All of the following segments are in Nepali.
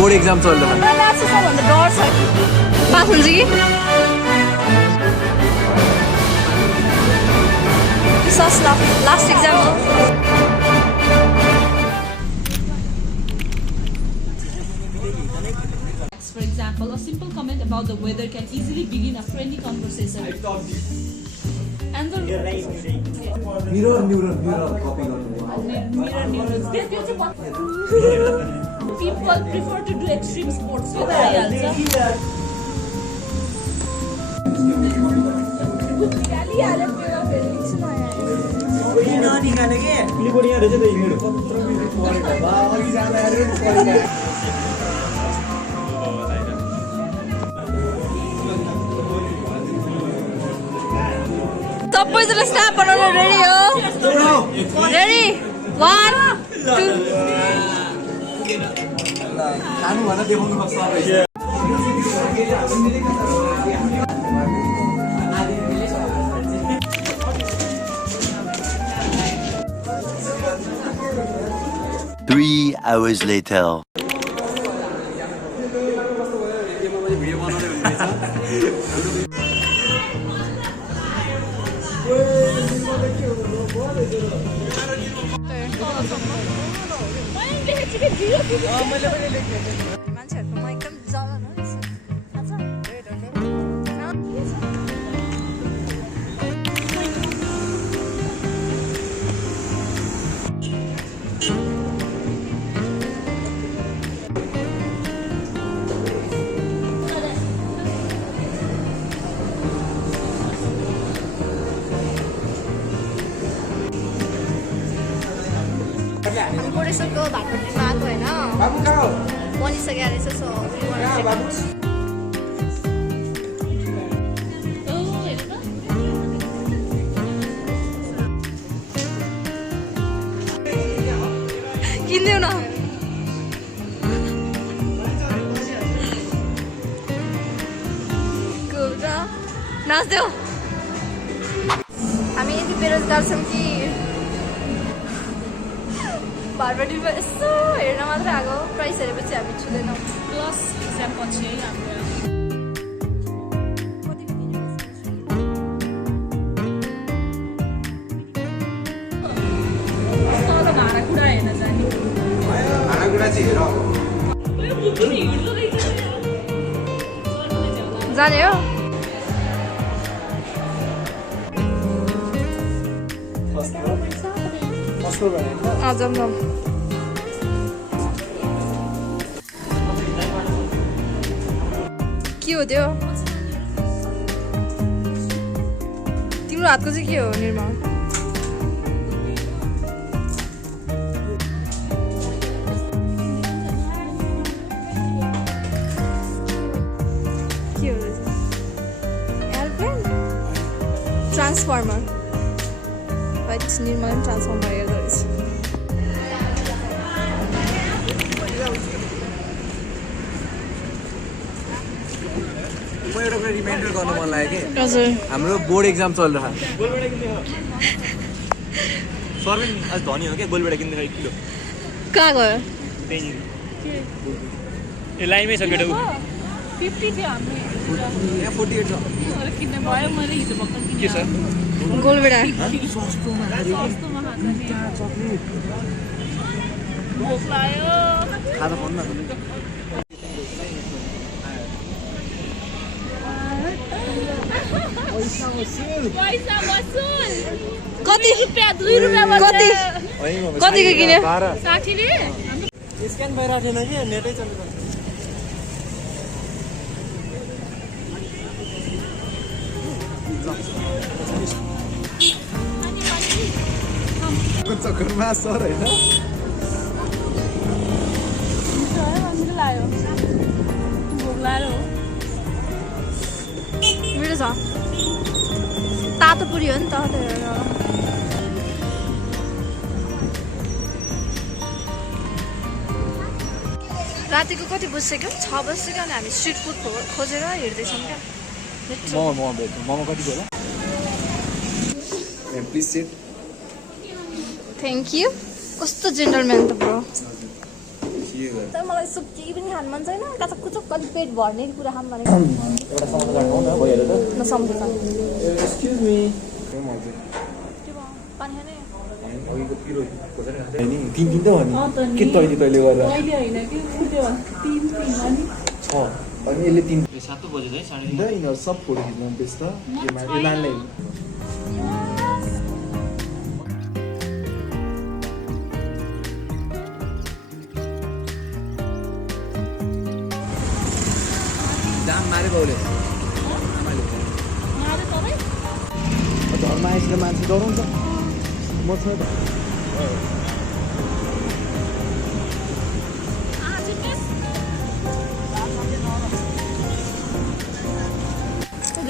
बोर्ड एग्जाम चल रहा है पास हुन्छ कि लास्ट एक्जाम हो For example, a simple comment about the weather can easily begin a friendly conversation. And the mirror copy गर्नु mirror neurons. People prefer to do extreme sports with सबैजना स्टाफ बनाउन रेडी हो रेडी 1 2 खानु भन्दा देखाउनु पर्छ सबैले 3 hours later. मान्छेहरुको म एकदम जलन हो हामी कोरेश्वरको भातपट्टीमा आएको होइन बनिसकेको रहेछ सो किनिदेऊ न नाच्देऊ हामी यति बेरोजगार छौँ कि भातपट्टीमा यसो हेर्न मात्रै आएको प्राइस हेरेपछि हामी छुँदैनौँ plus exam पछि हाम्रो भाँडाकुँडा हेर्न जाने भाँडाकुँडा चाहिँ हेर जाने हो जाऊँ जाऊँ के हो त्यो तिम्रो हातको चाहिँ के हो निर्मल के हो एयरप्लेन ट्रान्सफर्मर निर्मल ट्रान्सफर्मर हेर्दो रहेछ म एउटा कुरा रिमाइन्डर गर्नु मन लाग्यो कि हजुर हाम्रो बोर्ड एक्जाम चल रहा सर्वे नि आज धनी हो क्या गोलबाट किन्दै किलो कहाँ गयो ए लाइनमै छ केटा 50 थियो हाम्रो यहाँ 48 छ किन्ने भयो मैले हिजो भर्खर किने के छ गोलबेडा सस्तोमा भोक लाग्यो खाजा फोन न पैसा वसुल कति रुपैयाँ 2 रुपैयाँ कति कतिको किन्यो 60 ले स्क्यान भइरहेको थिएन कि नेटै चलेको चक्करमा सर होइन भोक लाग्यो मेरो छ तातो पुरी हो नि त रातिको कति बजिसक्यो 6 बजिसक्यो अनि हामी स्ट्रिट फुड खोजेर हिँड्दैछौँ क्या मोमो भेट्नु मोमो कतिको होला प्लिज सिट थ्याङ्क यू कस्तो जेन्टलम्यान त ब्रो तर मलाई सुप केही पनि खानु मन छैन कता कुचुक कति पेट भर्ने कुरा खाऊँ भनेको एउटा समोसा काट्नु न भइहाल्यो त न समोसा एक्सक्युज मी पानी खाने अघिको पिरो खोजेर खाँदै नि तिन त भने के तैँले गरेर अहिले होइन कि उठ्यो भने 3 अनि 6 अनि यसले 3 7 बजे चाहिँ साढे यिनीहरू सब फोटो खिच्नु बेस त यो लानलाई दाम मारे बाउले घरमा आएपछि मान्छे डराउँछ म छ त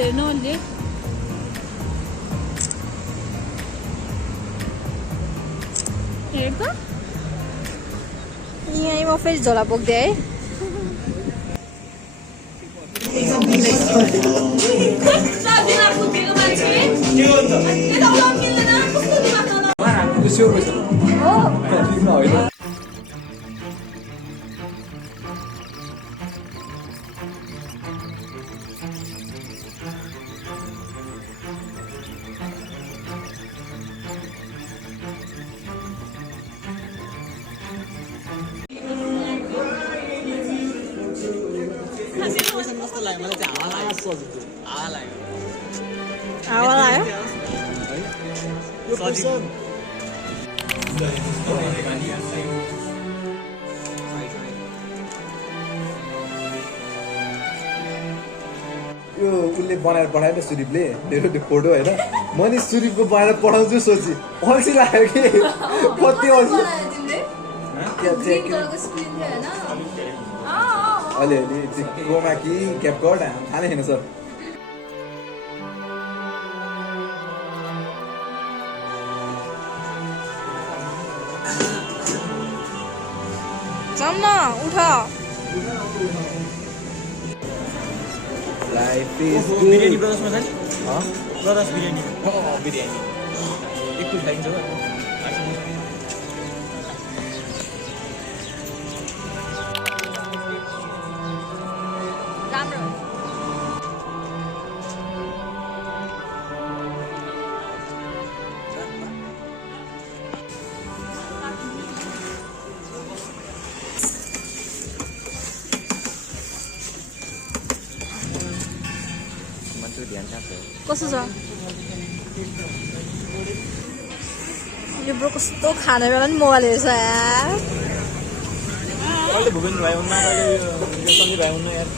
हेर्नु अहिले हेर त यहीँ म फेरि झोला बोक्दै है हावा लाग्यो यो उसले बनाएर पठायो नि सुरिपले मेरो त्यो फोटो होइन म नि सुरिपको बनाएर पठाउँछु सोची अल्छी लाग्यो कि कति अल्छी अहिले त्यो क्रोमा कि क्यापकट थाहा नै छैन सर जाऊँ न उठ लाइफ इज बिरयानी ब्रदर्समा छ नि ब्रदर्स बिरयानी बिरयानी एक फुल खाइन्छ हो राम्रो कस्तो छ यो ब्रो कस्तो खाने बेला नि मोबाइल हेर्छ यार अहिले भुपेन्द्र भाइ हुन्न अहिले सन्दीप भाइ हुन्न यार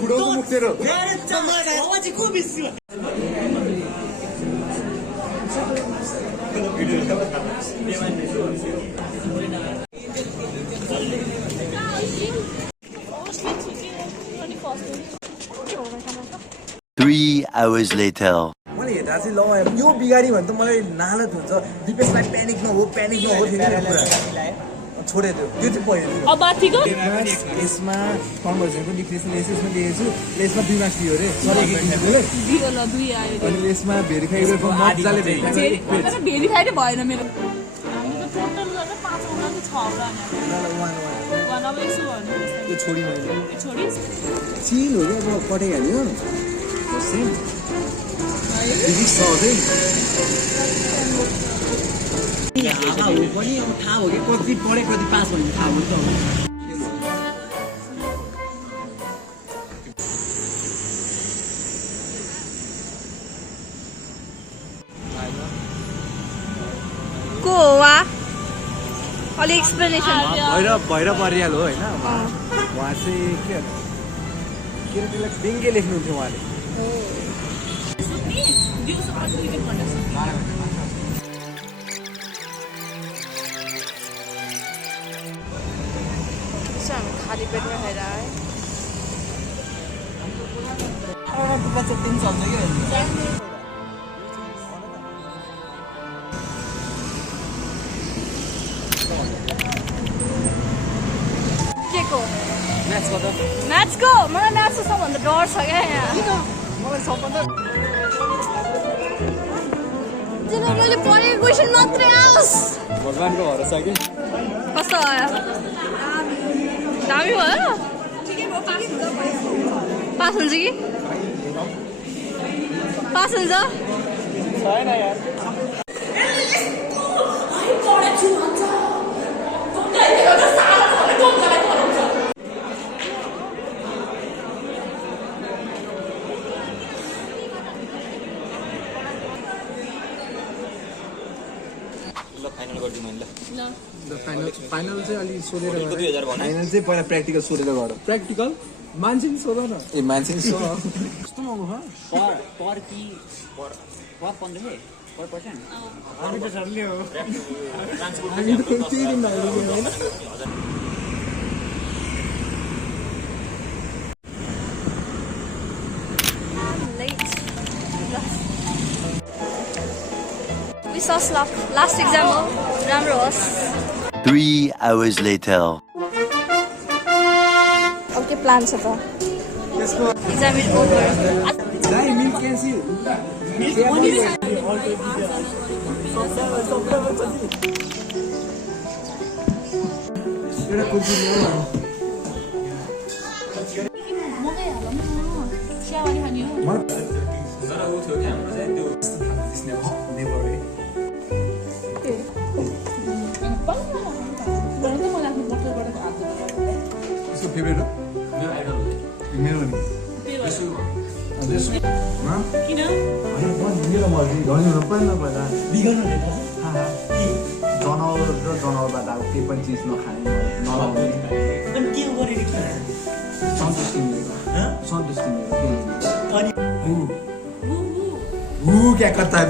बुढोको मुख तेरो Three hours later. मैले हेर्दा चाहिँ लगाएर यो बिगारी भने त मलाई नालत हुन्छ दिपेशलाई प्यानिक नहो छोडे त्यो चाहिँ पहिलो अब बाथीको यसमा कन्भर्सेसनको डिक्रिसन यसमा दिएछु यसमा 2 मार्क्स दियो रे दियो ल 2 आयो अनि यसमा भेरिफाई गरेको मजाले भेरिफाई नै भएन मेरो टोटल गरेर 5 आउला कि 6 आउला नि वान अब यसो भन्नु यो छोडी मैले छोडी चिल हो क्या अब पठाइ हाल्यो सेम फिजिक्स छ है पनि अब थाहा हो कि कति पढे कति पास भन्ने थाहा हुन्छ अलि एक्सप्लेनेसन भैरव परियाल हो होइन उहाँ चाहिँ के अरे त्यसलाई व्यङ्ग्य लेख्नुहुन्थ्यो उहाँले दिउँसो 8 घन्टा हामी खाली पेटमा खाएर आयो टुक्रा चट्टी पनि चल्छ क्या के को म्याचको त म्याचको मलाई म्याचको सबभन्दा डर छ क्या यहाँ मलाई सबभन्दा मैले पढेको क्वेसन मात्रै आओस् भगवान्को भरोसा कि कस्तो आयो दामी भयो पास हुन्छ कि पास हुन्छ छैन यार ल फाइनल गर्दिउँ मैले ल फाइनल चाहिँ अलि सोधेर भोलिको 2000 भन्नु फाइनल चाहिँ पहिला प्र्याक्टिकल सोधेर गर प्र्याक्टिकल मान्छे नि सोध न ए मान्छे नि सोध कस्तो महँगो छ पर 15 पर पर्सेन्ट हामी त सरले हो हामी त त्यही दिन होइन विश्वास लास्ट एक्जाम हो राम्रो होस् 3 hours later. अब के प्लान छ त एक्जाम इज ओभर दाइ मिल्क क्यान्सिल एउटा कुकुर ल्याऊ मकै हालौँ न चियावानी खाने हो तर ऊ थियो कि हाम्रो चाहिँ त्यो उसको फेभरेट हो मेरो आइडल हो मेरो नि किन मेरो मर्जी धनी पहिला पहिला बिगाउनु जनावर र जनावरबाट अब केही पनि चिज नखाने नलाउने अनि के गरेर के सन्तुष्टि मिलेको सन्तुष्टि मिलेको अनि क्या करता है